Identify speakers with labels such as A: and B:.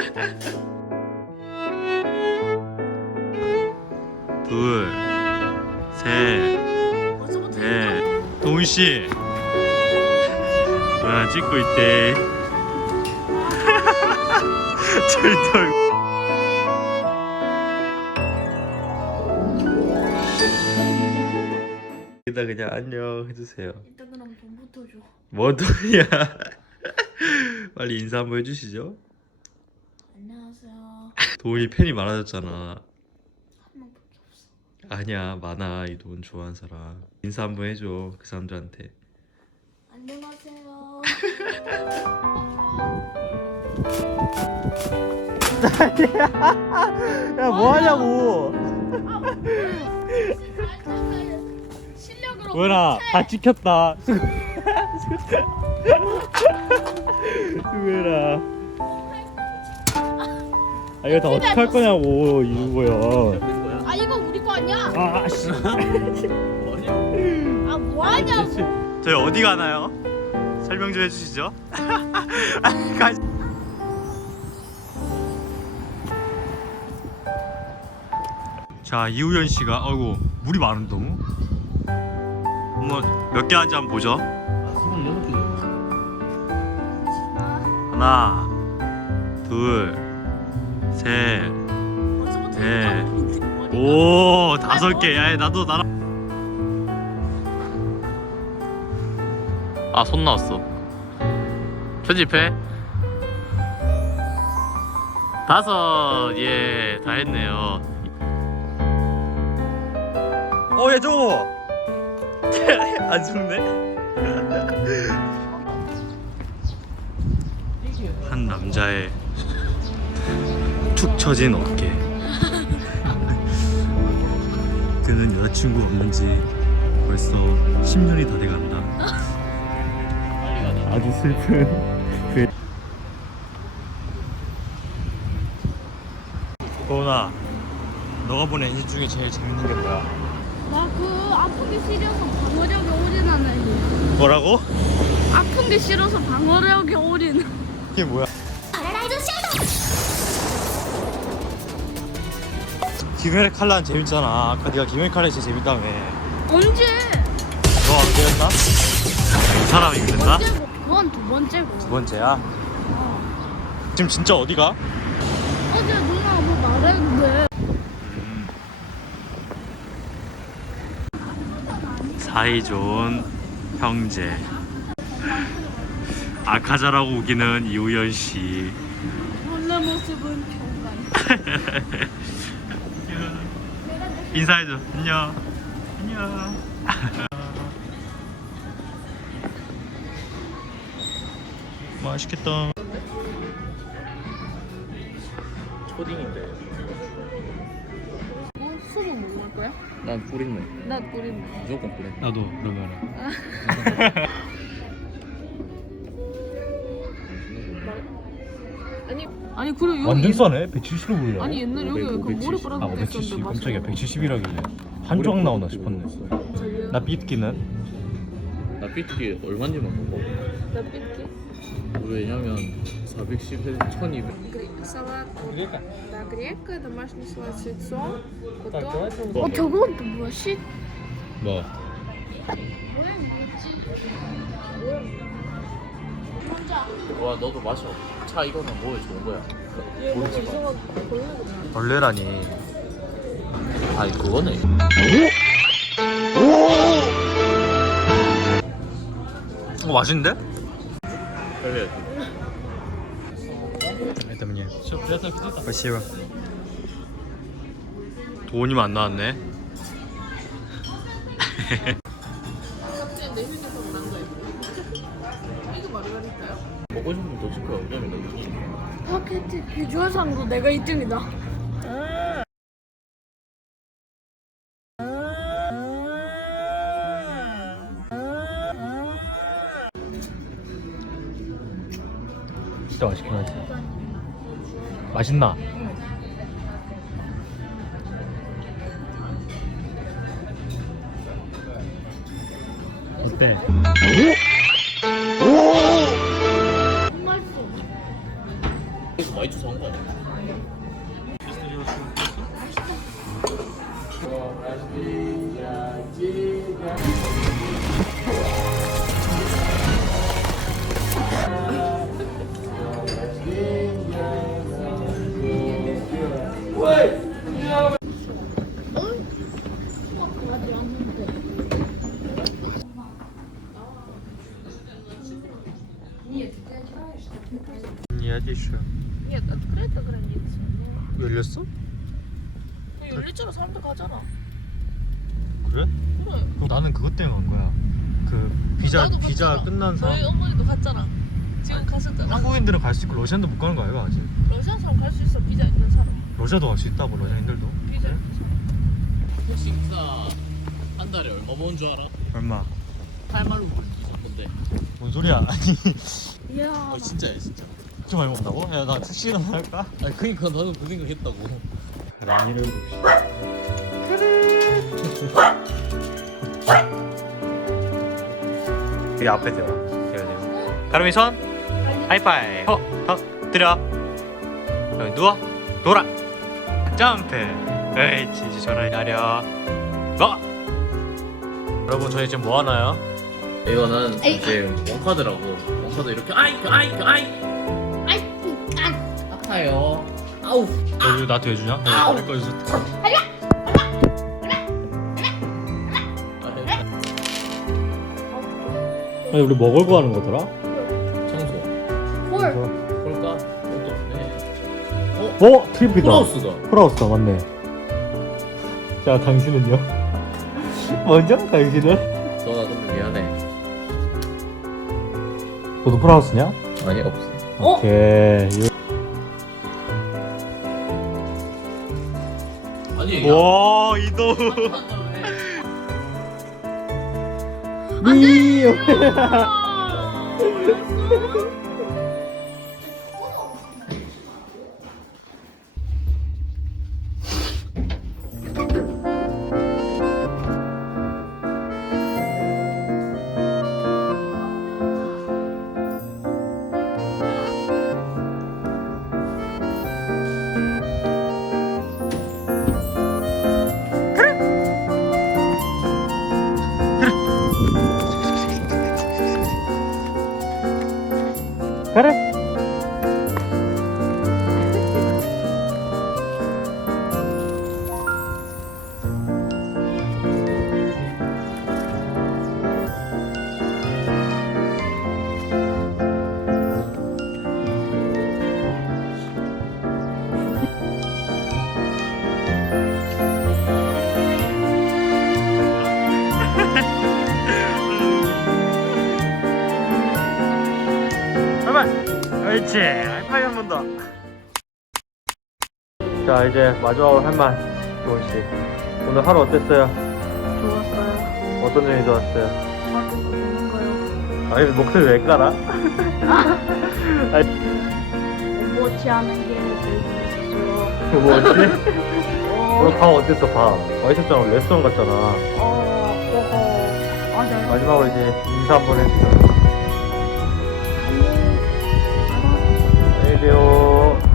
A: 둘, 셋, 넷. 도훈씨 와 찍고 있대. 절대. 여기다 그냥 안녕 해주세요.
B: 일단 그럼 돈부터 줘.
A: 뭔 돈이야. 빨리 인사 한번 해주시죠.
B: 안녕하세요.
A: 도훈이 팬이 많아졌잖아.
B: 한 명밖에 없어.
A: 아니야, 많아. 이 도훈 좋아하는 사람. 인사 한번 해줘 그 사람들한테.
B: 안녕하세요.
A: 야 뭐하냐고.
B: 실력으로.
A: 도훈아 다 찍혔다. 수고해라. 아 이거 다 어떻게 할 거냐고 이거야.
B: 아 이거 우리 거 아니야?
A: 아씨.
B: 아 뭐하냐고.
A: 저희 어디 가나요? 설명 좀 해주시죠. 자 이우연 씨가 어이구 물이 많은 너무. 한번 몇 개 하는지 한번 보죠. 하나, 둘, 셋, 넷, 오, 5개. 야 나도 나랑. 아 손 나왔어. 편집해. 5. 예, 다 했네요. 얘 저거 안 죽네. 한 남자의 툭 처진 어깨. 그는 여자친구 없는지 벌써 10년이 다 돼간다. 아주 슬픈 그. 도훈아, 너가 본 NC 중에 제일 재밌는 게 뭐야?
B: 나 그 아픈 게 싫어서 방어력이 올인하는 애.
A: 뭐라고?
B: 아픈 게 싫어서 방어력이 올인.
A: 이게 뭐야? 김혜래 칼란 재밌잖아. 아까 네가 김혜래 칼란 진짜 재밌다며.
B: 언제?
A: 너 안 그랬나? 이 사람이 그랬나?
B: 언제고? 그건 두 번째고.
A: 두 번째야? 지금 진짜 어디가?
B: 어제 누나 뭐 말했는데.
A: 사이 좋은 형제. 아카자라고 우기는 이우연 씨.
B: 원래 모습은 평간.
A: 인사해줘. 안녕. 안녕. 맛있겠다. 초딩인데.
B: 소금 못 먹을 거야?
C: 난 뿌린내.
B: 나 뿌린다.
C: 무조건 뿌린내.
A: 나도 그러면은.
B: 아니 그리고 여기
A: 완전 싸네. 170으로 불려.
B: 아니 옛날 여기 그 모래 뿌려서
A: 아, 170. 깜짝이야. 170이라길래 한 조각 나오나 싶었네. 나 삐끼는
C: 나 삐뚤기 얼마인지만 먹어.
B: 나 삐끼.
C: 왜냐면 410에서 1200.
D: Салат да, грека, домашний салат с яйцом, потом
B: 저건 또 뭐야? 씨.
C: 뭐? 와 너도 마셔. 차 이거는 뭐에 좋은 거야? 모르지 마.
A: 벌레라니.
C: 아니 그거네.
A: 맛있는데?
C: 그래.
A: Это мне. Спасибо. 돈이 안 나왔네.
D: 갑자기 내 휴대폰 난 거예요. 이거 마르가리타요?
C: 먹고 싶으면 더 시켜. 왜냐면 나 이거
B: 파케트 비주얼상으로 내가 1등이다.
A: 진짜 맛있긴 하지. 맛있나? 어때?
B: 맛있어.
C: 그래서 많이 주워 온거 아니야?
A: Я еще.
D: Нет, открыта граница.
A: 열렸어?
D: 열렸잖아. 사람들 가잖아.
A: 그래?
D: 그래.
A: 나는 그것 때문에 간 거야. 그 비자
D: 나도 갔잖아.
A: 끝난
D: 저희
A: 사람.
D: 어머니도 갔잖아. 지금 가셨잖아.
A: 한국인들은 갈 수 있고 러시아도 못 가는 거 아이가 아직?
D: 러시아 사람 갈 수 있어. 비자 있는 사람.
A: 러시아도 갈 수 있다고 러시아인들도.
D: 비자 있는 사람.
C: 혹시 인사 한 달에 얼마 버는 줄 알아?
A: 얼마?
C: 8만 루블 정도인데.
A: 뭔 소리야? 아니
B: 이야.
C: 진짜야 진짜.
A: 그렇게 많이 먹는다고? 야 나 택시나 할까?
C: 아니 그러니까 나도 그 생각했다고.
A: 라니를 봅시다. 여기 앞에 대봐. 가르미 손 하이파이. 턱 들여. 여기 누워. 돌아. 점프. 에이치 이제 전화 기다려. 먹어. 여러분 저희 지금 뭐 하나요?
C: 이거는
B: 에이.
C: 이제 원카드라고. 원카드 이렇게 아이 아파요. 아우.
A: 너 나한테 해주냐?
C: 아우.
A: 내 거에서. 아니 우리 먹을 거 하는 거더라?
C: 청소.
B: 헐.
C: 그럴까? 이것도 없네.
A: 어? 트리플이다.
C: 플라우스가.
A: 프라우스다 맞네. 자 당신은요? 먼저 당신은?
C: 너나 근데 미안해.
A: 너도 프라우스냐?
C: 아니 없어.
A: 오케이.
C: 아니.
A: 와 이도. 그래? 그렇지. 하이파이 한 번 더. 자 이제 마지막으로 할 말. 조은씨 오늘 하루 어땠어요?
B: 좋았어요.
A: 어떤 점이 좋았어요?
B: 밖에서 노는 거요.
A: 아니 목소리 왜 깔아?
B: 오버워치 하는 게 제일 재밌었어요.
A: 뭐지? 오늘 밥 어땠어 밥? 맛있었잖아. 레스토랑 갔잖아.
B: 맞아요.
A: 마지막으로 이제 인사 한번 해주세요. 안녕히 계세요.